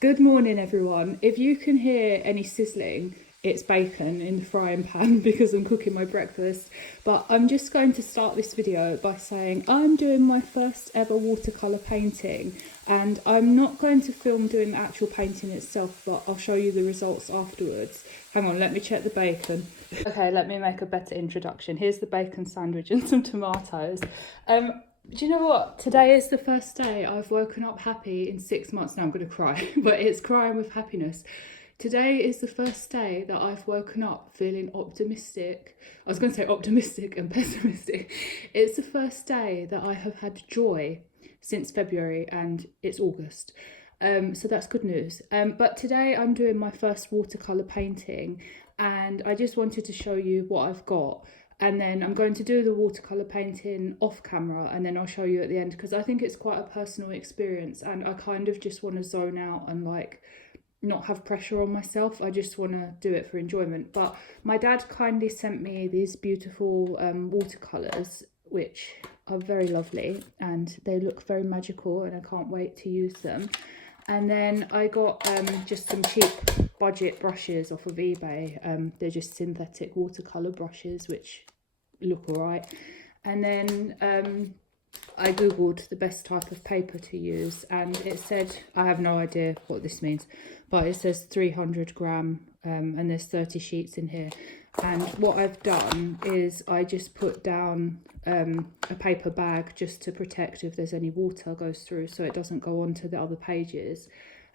Good morning, everyone. If you can hear any sizzling, it's bacon in the frying pan because I'm cooking my breakfast. But I'm just going to start this video by saying I'm doing my first ever watercolour painting, and I'm not going to film doing the actual painting itself, but I'll show you the results afterwards. Hang on, let me check the bacon. Okay, let me make a better introduction. Here's the bacon sandwich and some tomatoes. Do you know what? Today is the first day I've woken up happy in 6 months. Now I'm going to cry, but it's crying with happiness. Today is the first day that I've woken up feeling optimistic. I was going to say optimistic and pessimistic. It's the first day that I have had joy since February, and it's August. So that's good news. But today I'm doing my first watercolour painting, and I just wanted to show you what I've got. And then I'm going to do the watercolour painting off camera, and then I'll show you at the end, because I think it's quite a personal experience and I kind of just want to zone out and like not have pressure on myself. I just want to do it for enjoyment. But my dad kindly sent me these beautiful watercolours, which are very lovely and they look very magical, and I can't wait to use them. And then I got just some cheap budget brushes off of eBay. They're just synthetic watercolour brushes, which look alright. And then I googled the best type of paper to use, and it said, I have no idea what this means, but it says 300 gram and there's 30 sheets in here. And what I've done is I just put down a paper bag just to protect if there's any water goes through, so it doesn't go onto the other pages.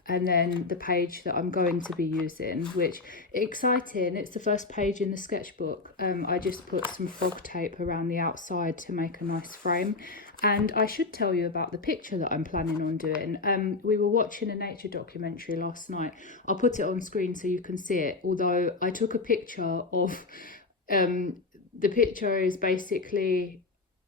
And then the page that I'm going to be using, which exciting, it's the first page in the sketchbook. I just put some frog tape around the outside to make a nice frame. And I should tell you about the picture that I'm planning on doing. We were watching a nature documentary last night. I'll put it on screen so you can see it, although I took a picture of, the picture is basically,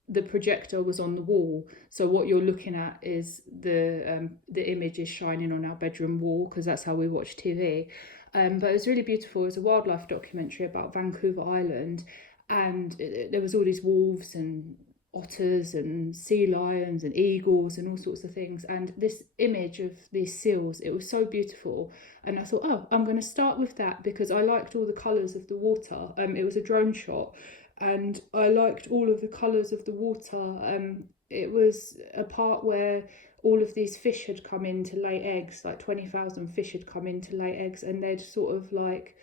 the projector was on the wall, so what you're looking at is the image is shining on our bedroom wall, because that's how we watch TV. But it was really beautiful. It was a wildlife documentary about Vancouver Island, and there was all these wolves and otters and sea lions and eagles and all sorts of things, and this image of these seals, it was so beautiful. And I thought, oh, I'm going to start with that because I liked all the colours of the water. It was a drone shot, and I liked all of the colours of the water. It was a part where all of these fish had come in to lay eggs, like 20,000 fish had come in to lay eggs, and they'd sort of like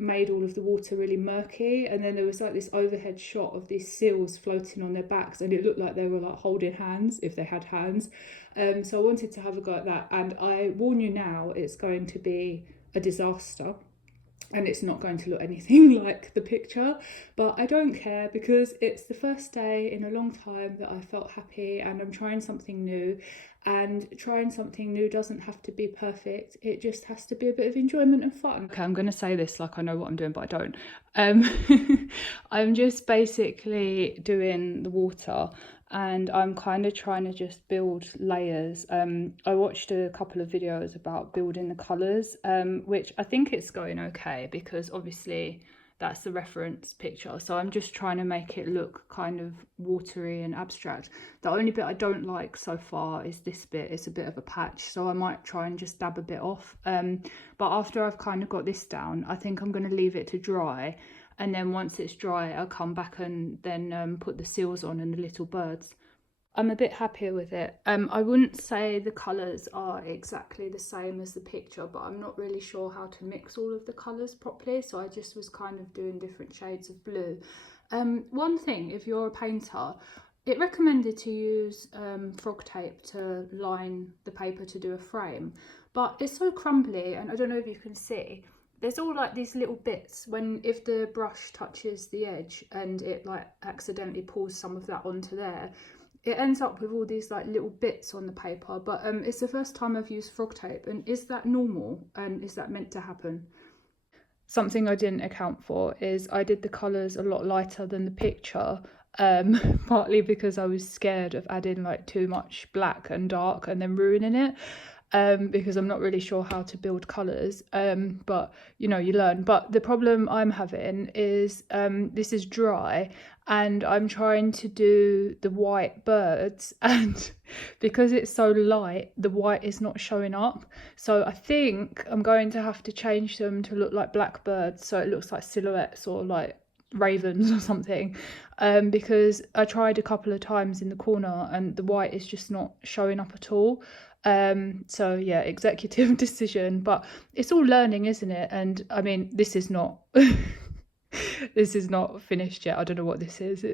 made all of the water really murky. And then there was like this overhead shot of these seals floating on their backs, and it looked like they were like holding hands, if they had hands. So I wanted to have a go at that, and I warn you now, it's going to be a disaster and it's not going to look anything like the picture, but I don't care because it's the first day in a long time that I felt happy, and I'm trying something new, and trying something new doesn't have to be perfect, it just has to be a bit of enjoyment and fun. Okay, I'm going to say this like I know what I'm doing, but I don't. I'm just basically doing the water, and I'm kind of trying to just build layers. I watched a couple of videos about building the colours, which I think it's going okay because obviously that's the reference picture. So I'm just trying to make it look kind of watery and abstract. The only bit I don't like so far is this bit. It's a bit of a patch, so I might try and just dab a bit off. But after I've kind of got this down, I think I'm going to leave it to dry. And then once it's dry, I'll come back and then put the seals on and the little birds. I'm a bit happier with it. I wouldn't say the colours are exactly the same as the picture, but I'm not really sure how to mix all of the colours properly, so I just was kind of doing different shades of blue. One thing, if you're a painter, it recommended to use frog tape to line the paper to do a frame, but it's so crumbly, and I don't know if you can see, there's all like these little bits when, if the brush touches the edge and it like accidentally pulls some of that onto there, it ends up with all these like little bits on the paper. But it's the first time I've used frog tape, and is that normal, and is that meant to happen? Something I didn't account for is I did the colours a lot lighter than the picture, partly because I was scared of adding like too much black and dark and then ruining it. because I'm not really sure how to build colours, but you know, you learn. But the problem I'm having is this is dry and I'm trying to do the white birds, and because it's so light, the white is not showing up. So I think I'm going to have to change them to look like black birds, so it looks like silhouettes or like ravens or something, because I tried a couple of times in the corner and the white is just not showing up at all. So yeah, executive decision, but it's all learning, isn't it? And I mean, this is not this is not finished yet. I don't know what this is.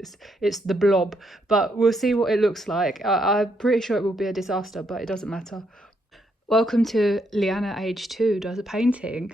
It's the blob, but we'll see what it looks like. I'm pretty sure it will be a disaster, but it doesn't matter. Welcome to Liana age 2 does a painting.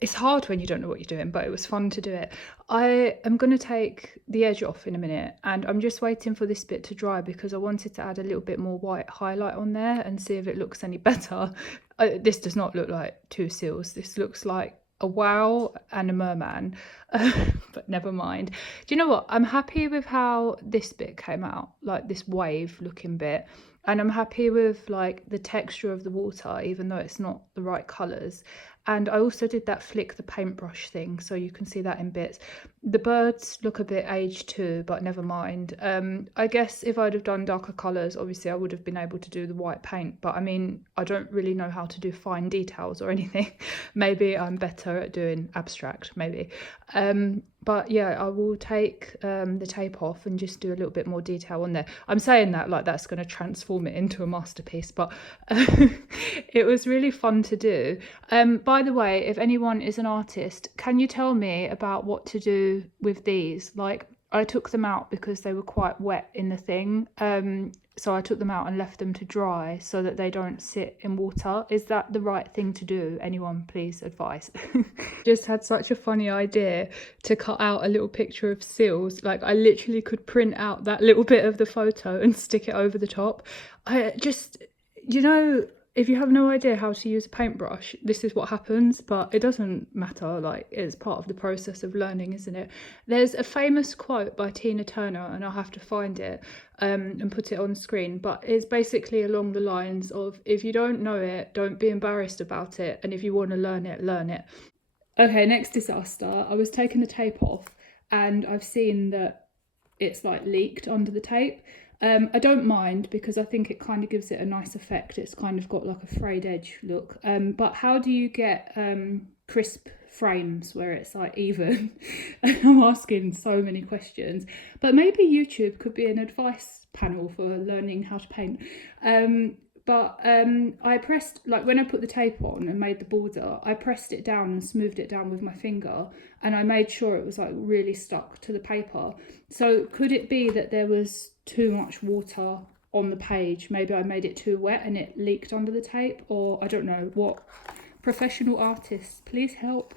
It's hard when you don't know what you're doing, but it was fun to do it. I am going to take the edge off in a minute, and I'm just waiting for this bit to dry because I wanted to add a little bit more white highlight on there and see if it looks any better. This does not look like two seals. This looks like a wow and a merman, but never mind. Do you know what? I'm happy with how this bit came out, like this wave looking bit. And I'm happy with like the texture of the water, even though it's not the right colours. And I also did that flick the paintbrush thing, so you can see that in bits. The birds look a bit aged too, but never mind. I guess if I'd have done darker colours, obviously I would have been able to do the white paint. But I mean, I don't really know how to do fine details or anything. Maybe I'm better at doing abstract, maybe. But yeah, I will take the tape off and just do a little bit more detail on there. I'm saying that like that's going to transform it into a masterpiece, but it was really fun to do. By the way, if anyone is an artist, can you tell me about what to do with these? Like, I took them out because they were quite wet in the thing. So I took them out and left them to dry so that they don't sit in water. Is that the right thing to do? Anyone, please advise. Just had such a funny idea to cut out a little picture of seals. Like, I literally could print out that little bit of the photo and stick it over the top. I just, you know, if you have no idea how to use a paintbrush, this is what happens, but it doesn't matter. Like, it's part of the process of learning, isn't it? There's a famous quote by Tina Turner, and I'll have to find it and put it on screen, but it's basically along the lines of, if you don't know it, don't be embarrassed about it, and if you want to learn it, learn it. Okay, next disaster. I was taking the tape off and I've seen that it's like leaked under the tape. I don't mind because I think it kind of gives it a nice effect. It's kind of got like a frayed edge look. But how do you get crisp frames where it's like even? I'm asking so many questions. But maybe YouTube could be an advice panel for learning how to paint. But I pressed, like when I put the tape on and made the border, I pressed it down and smoothed it down with my finger, and I made sure it was like really stuck to the paper. So could it be that there was too much water on the page? Maybe I made it too wet and it leaked under the tape, or I don't know. What professional artists, please help.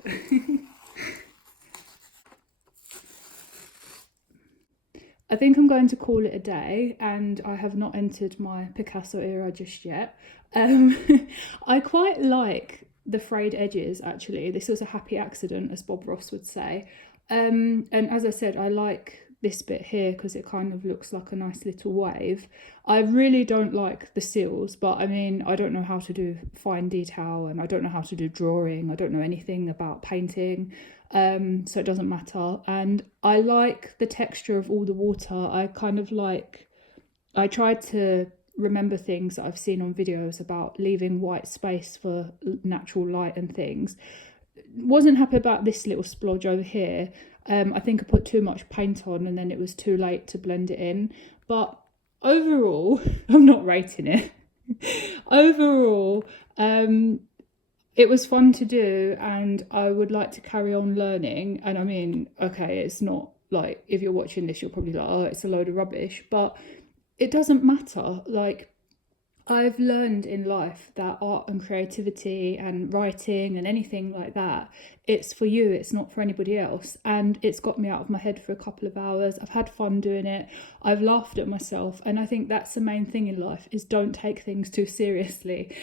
I think I'm going to call it a day, and I have not entered my Picasso era just yet. I quite like the frayed edges, actually. This was a happy accident, as Bob Ross would say. And as I said, I like this bit here because it kind of looks like a nice little wave. I really don't like the seals, but I mean, I don't know how to do fine detail, and I don't know how to do drawing. I don't know anything about painting. So it doesn't matter. And I like the texture of all the water. I tried to remember things that I've seen on videos about leaving white space for natural light and things. Wasn't happy about this little splodge over here. I think I put too much paint on and then it was too late to blend it in. But overall, I'm not rating it. Overall, it was fun to do, and I would like to carry on learning. And I mean, okay, it's not like, if you're watching this, you're probably like, oh, it's a load of rubbish, but it doesn't matter. Like, I've learned in life that art and creativity and writing and anything like that, it's for you, it's not for anybody else. And it's got me out of my head for a couple of hours. I've had fun doing it. I've laughed at myself. And I think that's the main thing in life, is don't take things too seriously.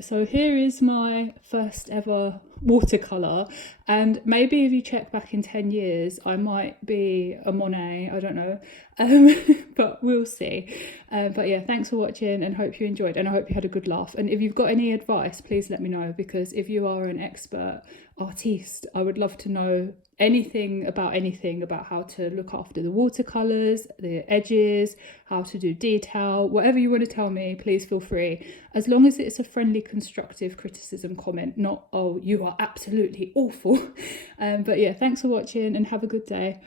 So here is my first ever watercolor, and maybe if you check back in 10 years I might be a Monet, I don't know, but we'll see. But yeah, thanks for watching and hope you enjoyed, and I hope you had a good laugh. And if you've got any advice, please let me know, because if you are an expert artiste, I would love to know anything about how to look after the watercolors, the edges, how to do detail, whatever you want to tell me, please feel free, as long as it's a friendly, constructive criticism comment, not, oh, you are absolutely awful. But yeah, thanks for watching and have a good day.